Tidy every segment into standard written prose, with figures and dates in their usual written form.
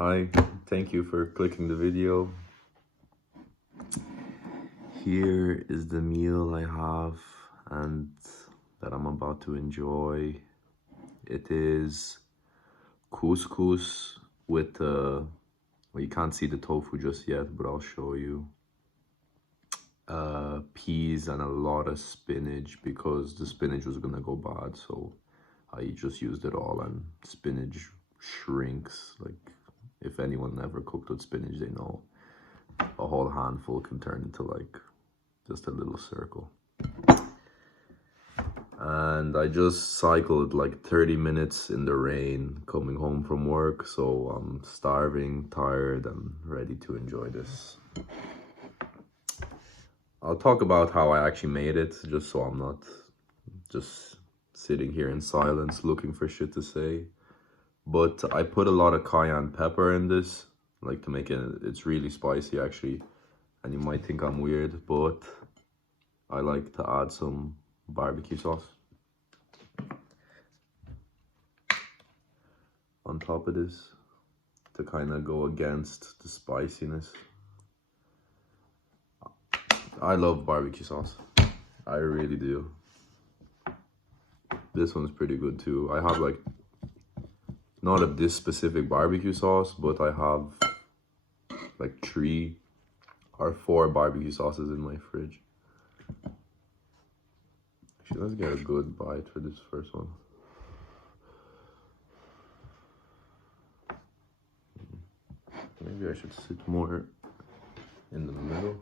Hi, thank you for clicking the video. Here is the meal I have and that I'm about to enjoy. It is couscous with, well, you can't see the tofu just yet, but I'll show you. Peas and a lot of spinach because the spinach was gonna go bad, so I just used it all, and spinach shrinks. Like, if anyone ever cooked with spinach, they know a whole handful can turn into like just a little circle. And I just cycled like 30 minutes in the rain coming home from work, so I'm starving, tired, and ready to enjoy this. I'll talk about how I actually made it, just so I'm not just sitting here in silence looking for shit to say. But I put a lot of cayenne pepper in this, like to make it's really spicy actually. And you might think I'm weird, but I like to add some barbecue sauce on top of this to kind of go against the spiciness. I love barbecue sauce. I really do. This one's pretty good too. I have like, not of this specific barbecue sauce, but I have like 3 or 4 barbecue sauces in my fridge. Actually, let's get a good bite for this first one. Maybe I should sit more in the middle.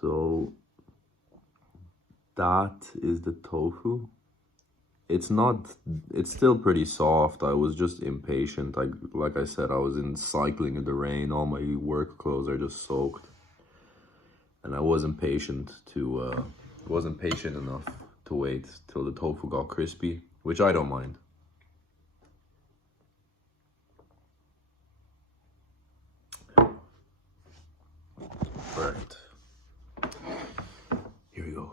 So that is the tofu. It's still pretty soft. I was just impatient. Like I said, I was cycling in the rain. All my work clothes are just soaked. And I wasn't patient enough to wait till the tofu got crispy, which I don't mind. Right. Here we go.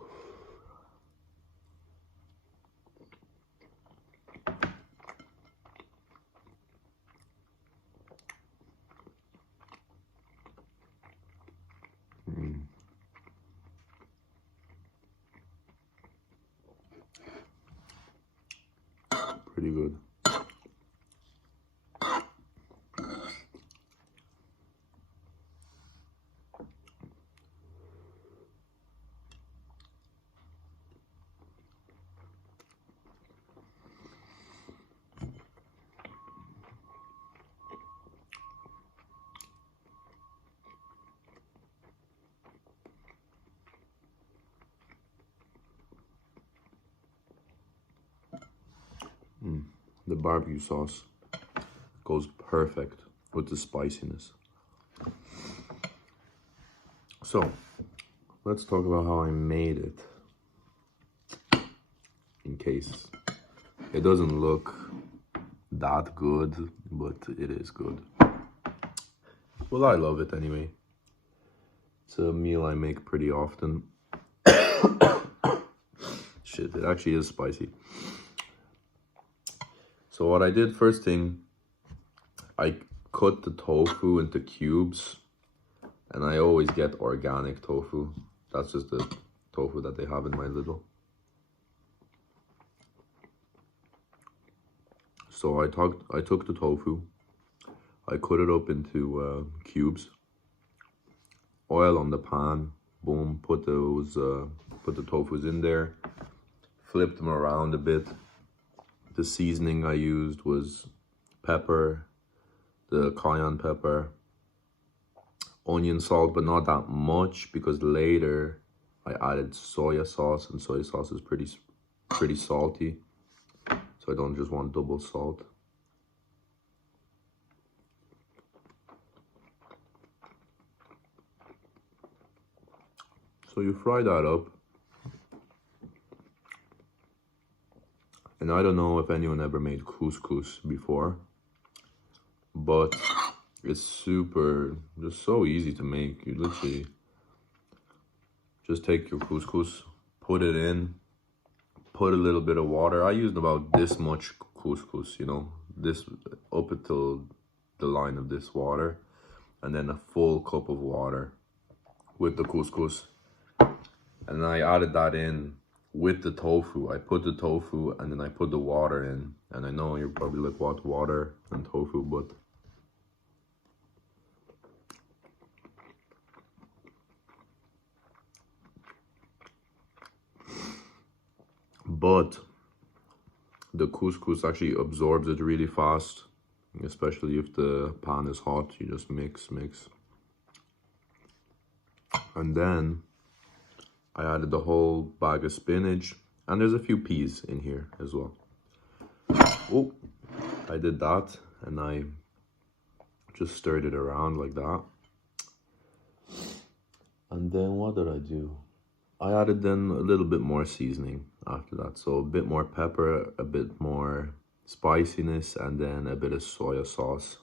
Pretty good. The barbecue sauce goes perfect with the spiciness. So, let's talk about how I made it. In case it doesn't look that good, but it is good. Well, I love it anyway. It's a meal I make pretty often. Shit, it actually is spicy. So what I did first thing, I cut the tofu into cubes, and I always get organic tofu. That's just the tofu that they have in my Lidl. So I took the tofu, I cut it up into cubes, oil on the pan, boom, put the tofus in there, flipped them around a bit. The seasoning I used was pepper, the cayenne pepper, onion salt, but not that much because later I added soya sauce, and soy sauce is pretty salty, so I don't just want double salt. So you fry that up. And I don't know if anyone ever made couscous before, but it's just so easy to make. You literally just take your couscous, put it in, put a little bit of water. I used about this much couscous, you know, this up until the line of this water, and then a full cup of water with the couscous. And I added that in with the tofu. I put the tofu and then I put the water in. And I know you're probably like, what, water and tofu, but the couscous actually absorbs it really fast, especially if the pan is hot. You just mix. And then I added the whole bag of spinach, and there's a few peas in here as well. Oh, I did that, and I just stirred it around like that. And then what did I do? I added then a little bit more seasoning after that. So a bit more pepper, a bit more spiciness, and then a bit of soy sauce.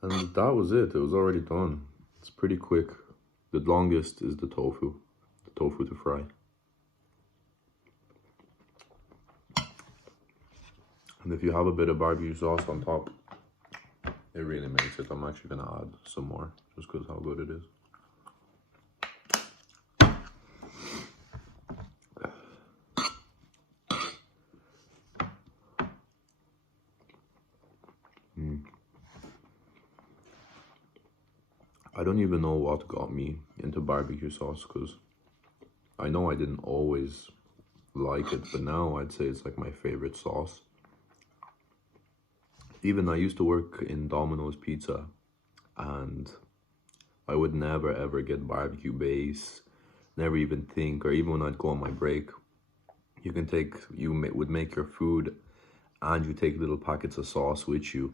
And that was it. It was already done. It's pretty quick. The longest is the tofu to fry. And if you have a bit of barbecue sauce on top, it really makes it. I'm actually gonna add some more just because how good it is. I don't even know what got me into barbecue sauce, because I know I didn't always like it, but now I'd say it's like my favorite sauce. Even I used to work in Domino's Pizza, and I would never ever get barbecue base, never even think, or even when I'd go on my break, you would make your food and you take little packets of sauce with you,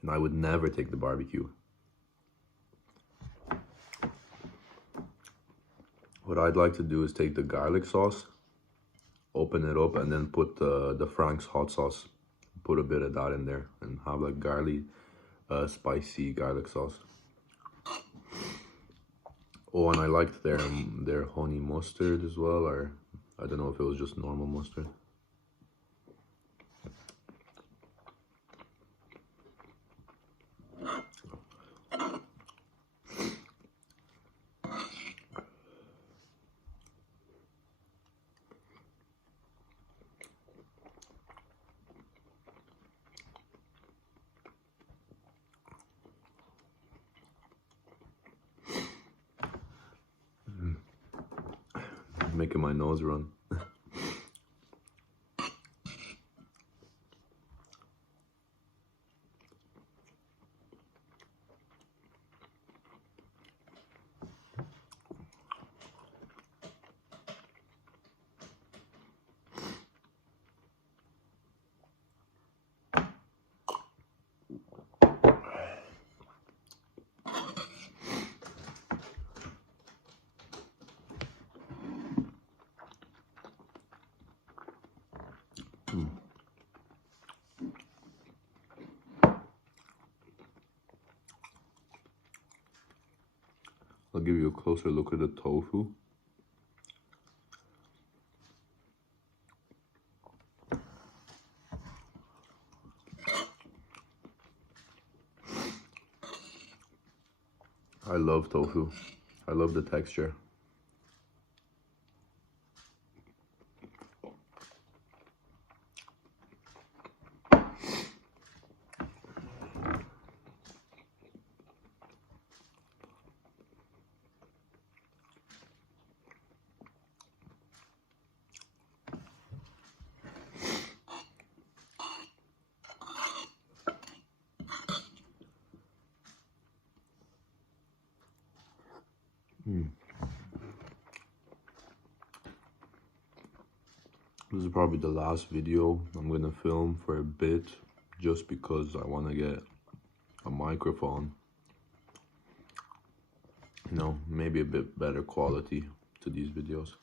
and I would never take the barbecue. What I'd like to do is take the garlic sauce, open it up, and then put the Frank's hot sauce, put a bit of that in there, and have like spicy garlic sauce. Oh, and I liked their honey mustard as well, or I don't know if it was just normal mustard. Making my nose run. I'll give you a closer look at the tofu. I love tofu. I love the texture. This is probably the last video I'm gonna film for a bit, just because I want to get a microphone, you know, maybe a bit better quality to these videos.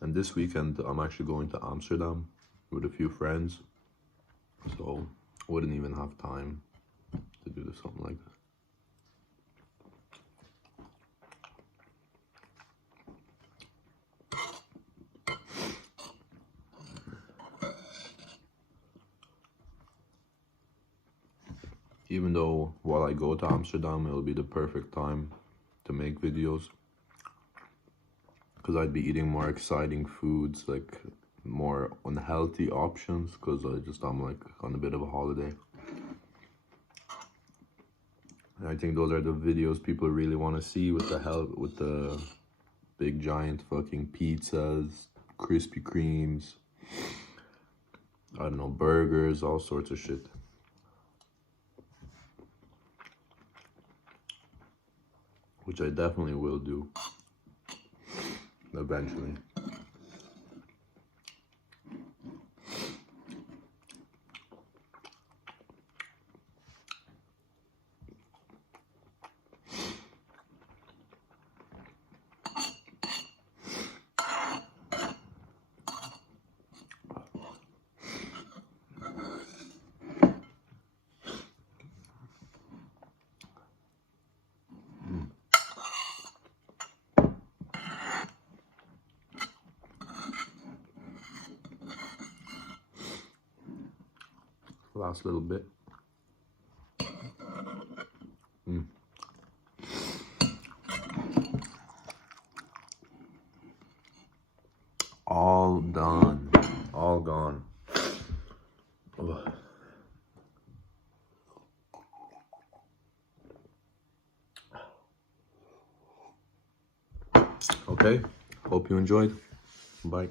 And this weekend I'm actually going to Amsterdam with a few friends, so I wouldn't even have time to do something like this. even though while I go to Amsterdam, it'll be the perfect time to make videos, because I'd be eating more exciting foods, like more unhealthy options, because I'm like on a bit of a holiday. And I think those are the videos people really want to see, with the big giant fucking pizzas, Krispy Kremes, I don't know, burgers, all sorts of shit. Which I definitely will do eventually. Last little bit. All done. All gone. Ugh. Okay. Hope you enjoyed. Bye.